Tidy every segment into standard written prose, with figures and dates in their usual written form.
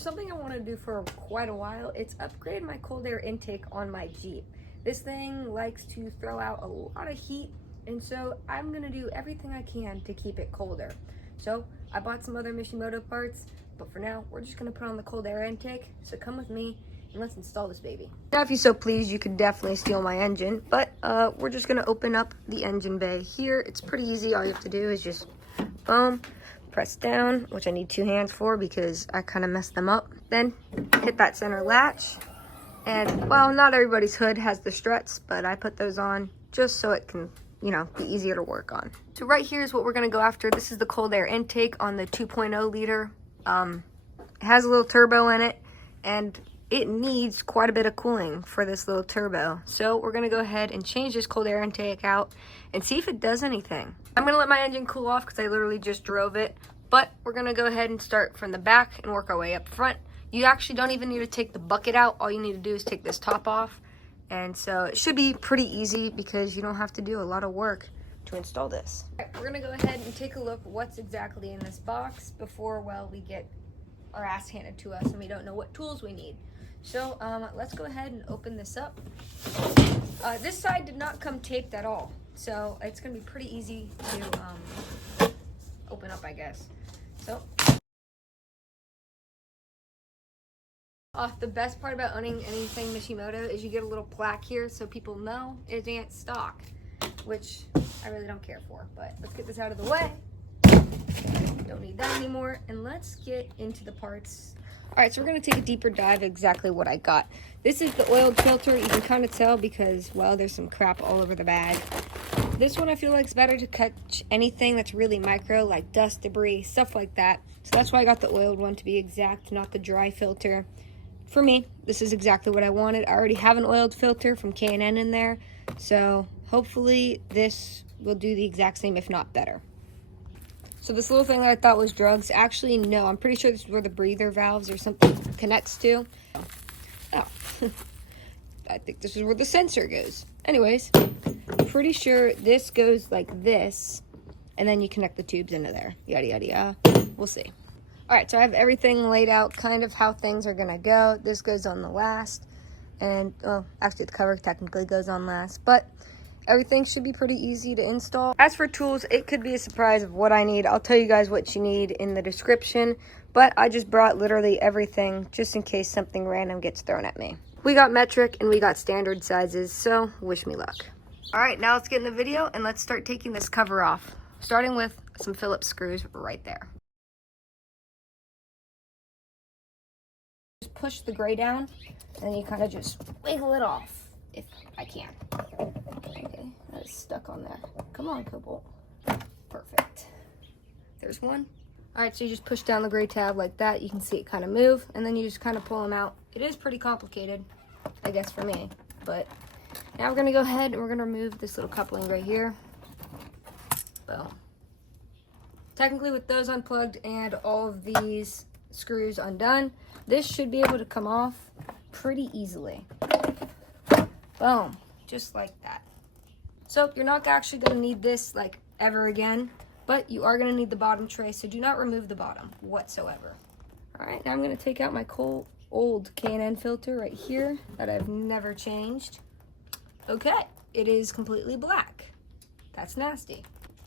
Something I want to do for quite a while, it's upgrade my cold air intake on my Jeep. This thing likes to throw out a lot of heat, and so I'm going to do everything I can to keep it colder. So I bought some other Mishimoto parts, but for now, we're just going to put on the cold air intake. So come with me and let's install this baby. Now, if you're so pleased, you could definitely steal my engine, but we're just going to open up the engine bay here. It's pretty easy. All you have to do is just boom, press down, which I need 2 hands for because I kind of messed them up. Then hit that center latch. And, well, not everybody's hood has the struts, but I put those on just so it can, you know, be easier to work on. So right here is what we're going to go after. This is the cold air intake on the 2.0 liter. It has a little turbo in it, and it needs quite a bit of cooling for this little turbo. So we're going to go ahead and change this cold air intake out and see if it does anything. I'm going to let my engine cool off because I literally just drove it, but we're going to go ahead and start from the back and work our way up front. You actually don't even need to take the bucket out. All you need to do is take this top off. And so it should be pretty easy because you don't have to do a lot of work to install this. All right, we're going to go ahead and take a look what's exactly in this box before, well, we get our ass handed to us and we don't know what tools we need. So let's go ahead and open this up. This side did not come taped at all, so it's going to be pretty easy to open up, I guess. So the best part about owning anything Mishimoto is you get a little plaque here so people know it ain't stock, which I really don't care for. But let's get this out of the way. Don't need that anymore, and let's get into the parts. All right, so we're going to take a deeper dive exactly what I got. This is the oiled filter. You can kind of tell because, well, there's some crap all over the bag. This one I feel like is better to catch anything that's really micro, like dust, debris, stuff like that. So that's why I got the oiled one, to be exact, not the dry filter. For me, this is exactly what I wanted. I already have an oiled filter from K&N in there, so hopefully this will do the exact same, if not better. So this little thing that I thought was drugs, actually no, I'm pretty sure this is where the breather valves or something connects to. Oh, I think this is where the sensor goes. Anyways, I'm pretty sure this goes like this, and then you connect the tubes into there. Yada, yada, yada. We'll see. All right, so I have everything laid out, kind of how things are gonna go. This goes on the last, and, well, actually the cover technically goes on last, but everything should be pretty easy to install. As for tools, it could be a surprise of what I need. I'll tell you guys what you need in the description, but I just brought literally everything just in case something random gets thrown at me. We got metric and we got standard sizes, so wish me luck. All right, now let's get in the video and let's start taking this cover off, starting with some Phillips screws right there. Just push the gray down and then you kind of just wiggle it off if I can. Okay, that is stuck on there. Come on, Cobalt. Perfect. There's one. All right, so you just push down the gray tab like that. You can see it kind of move, and then you just kind of pull them out. It is pretty complicated, I guess, for me. But now we're going to go ahead and we're going to remove this little coupling right here. Boom. Technically, with those unplugged and all of these screws undone, this should be able to come off pretty easily. Boom. Just like that. So you're not actually going to need this like ever again, but you are going to need the bottom tray, so do not remove the bottom whatsoever. All right, now I'm going to take out my old K&N filter right here that I've never changed. Okay, it is completely black. That's nasty.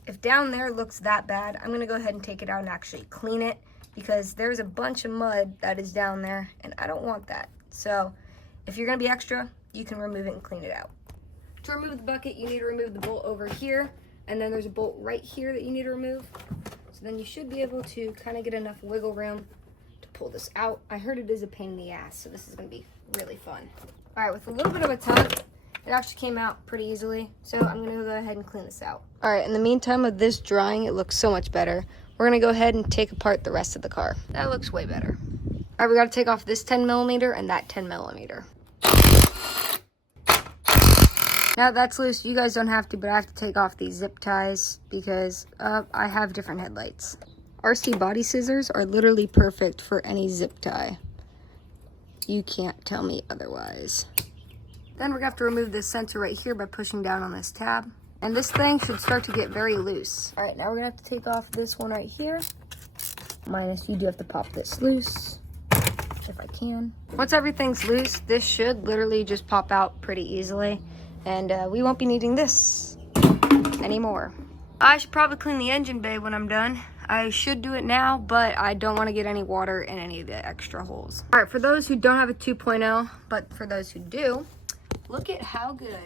If down there looks that bad, I'm going to go ahead and take it out and actually clean it because there's a bunch of mud that is down there and I don't want that. So if you're going to be extra, you can remove it and clean it out. To remove the bucket, you need to remove the bolt over here, and then there's a bolt right here that you need to remove. So then you should be able to kind of get enough wiggle room to pull this out. I heard it is a pain in the ass, so this is going to be really fun. All right, with a little bit of a tug, it actually came out pretty easily, so I'm going to go ahead and clean this out. All right, in the meantime of this drying, it looks so much better. We're going to go ahead and take apart the rest of the car. That looks way better. All right, we got to take off this 10 millimeter and that 10 millimeter. Now that's loose, you guys don't have to, but I have to take off these zip ties because I have different headlights. RC body scissors are literally perfect for any zip tie. You can't tell me otherwise. Then we're gonna have to remove this sensor right here by pushing down on this tab. And this thing should start to get very loose. All right, now we're gonna have to take off this one right here. Minus, you do have to pop this loose. if I can. Once everything's loose, this should literally just pop out pretty easily. And we won't be needing this anymore. I should probably clean the engine bay when I'm done. I should do it now, but I don't want to get any water in any of the extra holes. All right, for those who don't have a 2.0, but for those who do, look at how good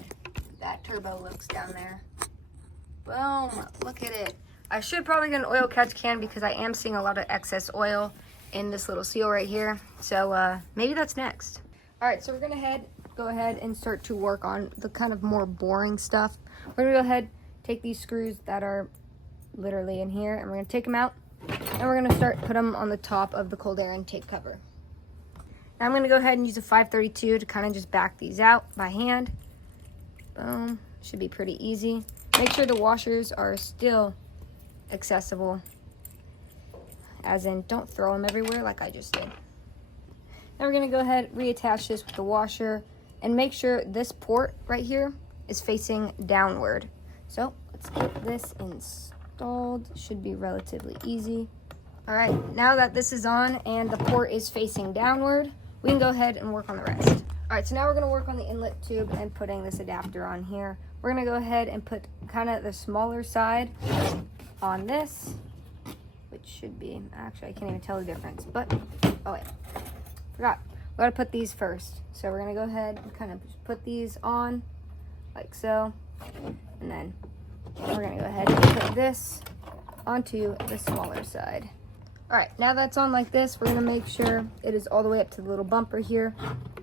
that turbo looks down there. Boom, look at it. I should probably get an oil catch can because I am seeing a lot of excess oil in this little seal right here. So maybe that's next. All right, so we're gonna go ahead and start to work on the kind of more boring stuff. We're gonna go ahead, take these screws that are literally in here, and we're gonna take them out, and we're gonna put them on the top of the cold air intake cover. Now I'm gonna go ahead and use a 532 to kind of just back these out by hand. Boom, should be pretty easy. Make sure the washers are still accessible, as in don't throw them everywhere like I just did. Now we're gonna go ahead, reattach this with the washer, and make sure this port right here is facing downward. So let's get this installed. Should be relatively easy. All right, now that this is on and the port is facing downward, we can go ahead and work on the rest. All right, so now we're gonna work on the inlet tube and putting this adapter on here. We're gonna go ahead and put kind of the smaller side on this, which should be, actually I can't even tell the difference, but, oh wait, forgot. We gotta put these first. So we're gonna go ahead and kind of just put these on, like so, and then we're gonna go ahead and put this onto the smaller side. All right, now that's on like this, we're gonna make sure it is all the way up to the little bumper here,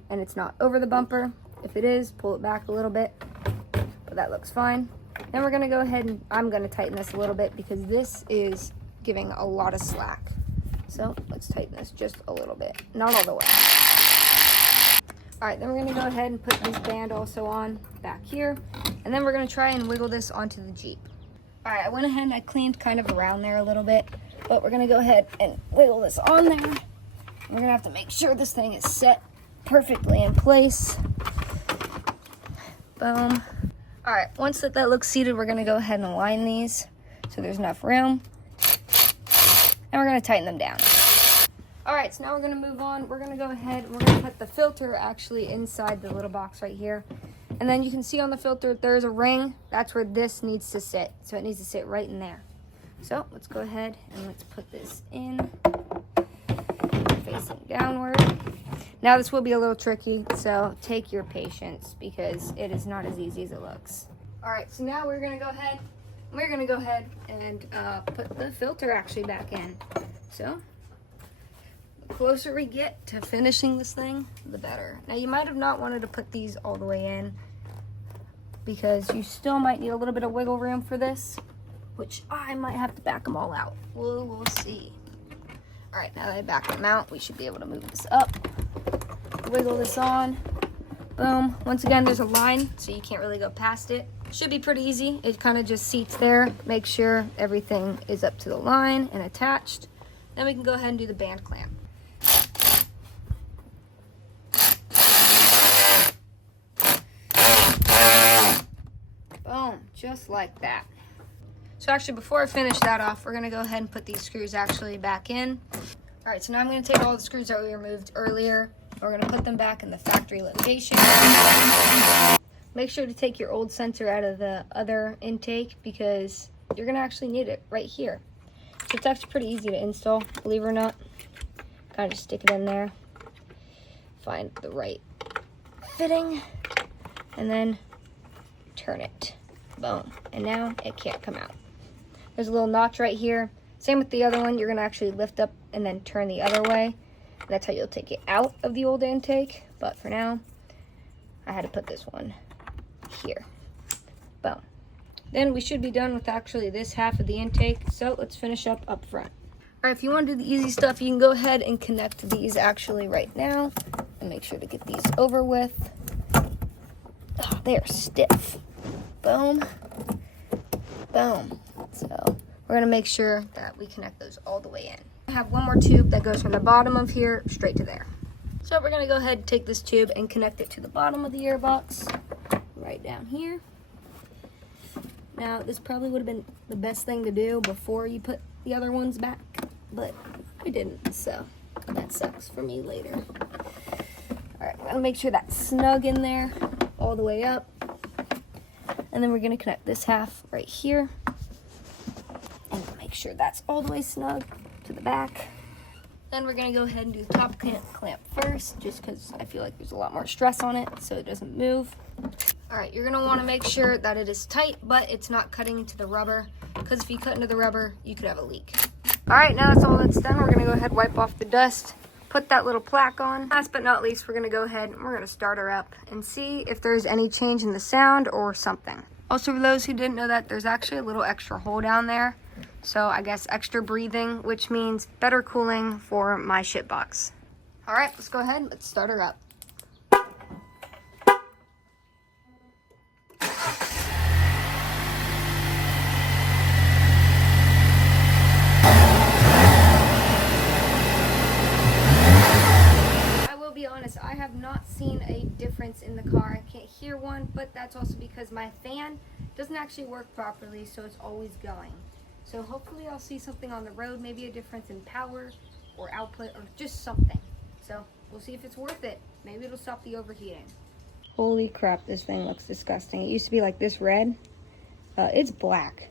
and it's not over the bumper. If it is, pull it back a little bit, but that looks fine. Then we're gonna go ahead and I'm gonna tighten this a little bit because this is giving a lot of slack. So let's tighten this just a little bit, not all the way. All right, then we're gonna go ahead and put this band also on back here, and then we're gonna try and wiggle this onto the Jeep. All right, I went ahead and I cleaned kind of around there a little bit, but we're gonna go ahead and wiggle this on there. We're gonna have to make sure this thing is set perfectly in place. Boom. All right, once that looks seated, we're gonna go ahead and align these so there's enough room. And we're gonna tighten them down. All right, so now we're gonna move on. We're gonna go ahead and we're gonna put the filter actually inside the little box right here. And then you can see on the filter, there's a ring. That's where this needs to sit. So it needs to sit right in there. So let's go ahead and let's put this in, facing downward. Now this will be a little tricky, so take your patience because it is not as easy as it looks. All right, so now we're gonna go ahead and put the filter actually back in. So the closer we get to finishing this thing, the better. Now you might have not wanted to put these all the way in because you still might need a little bit of wiggle room for this, which I might have to back them all out. We'll see. All right, now that I back them out, we should be able to move this up, wiggle this on, boom. Once again, there's a line, so you can't really go past it. Should be pretty easy. It kind of just seats there. Make sure everything is up to the line and attached. Then we can go ahead and do the band clamp. Boom, just like that. So actually, before I finish that off, we're gonna go ahead and put these screws actually back in. All right, so now I'm gonna take all the screws that we removed earlier. We're gonna put them back in the factory location. Make sure to take your old sensor out of the other intake because you're gonna actually need it right here. So it's actually pretty easy to install, believe it or not. Kind of just stick it in there, find the right fitting, and then turn it. Boom, and now it can't come out. There's a little notch right here. Same with the other one. You're gonna actually lift up and then turn the other way. And that's how you'll take it out of the old intake. But for now, I had to put this one here. Boom. Then we should be done with actually this half of the intake. So let's finish up front. All right, if you want to do the easy stuff, you can go ahead and connect these actually right now. And make sure to get these over with. Oh, they are stiff. Boom. Boom. So we're gonna make sure that we connect those all the way in. I have one more tube that goes from the bottom of here straight to there. So we're gonna go ahead and take this tube and connect it to the bottom of the airbox, right down here. Now this probably would have been the best thing to do before you put the other ones back, but we didn't, so That sucks for me later. All right, I'll make sure that's snug in there all the way up. And then we're gonna connect this half right here. And make sure that's all the way snug to the back. Then we're gonna go ahead and do the top clamp first, just because I feel like there's a lot more stress on it so it doesn't move. All right, you're gonna wanna make sure that it is tight, but it's not cutting into the rubber, because if you cut into the rubber, you could have a leak. All right, now that's all that's done. We're gonna go ahead and wipe off the dust, put that little plaque on. Last but not least, we're gonna go ahead and we're gonna start her up and see if there's any change in the sound or something. Also, for those who didn't know that, there's actually a little extra hole down there. So I guess extra breathing, which means better cooling for my shit box. All right, let's go ahead, let's start her up. Be honest, I have not seen a difference in the car. I can't hear one, but that's also because my fan doesn't actually work properly, so it's always going. So hopefully I'll see something on the road, maybe a difference in power or output or just something. So we'll see if it's worth it. Maybe it'll stop the overheating. Holy crap, this thing looks disgusting. It used to be like this red. It's black.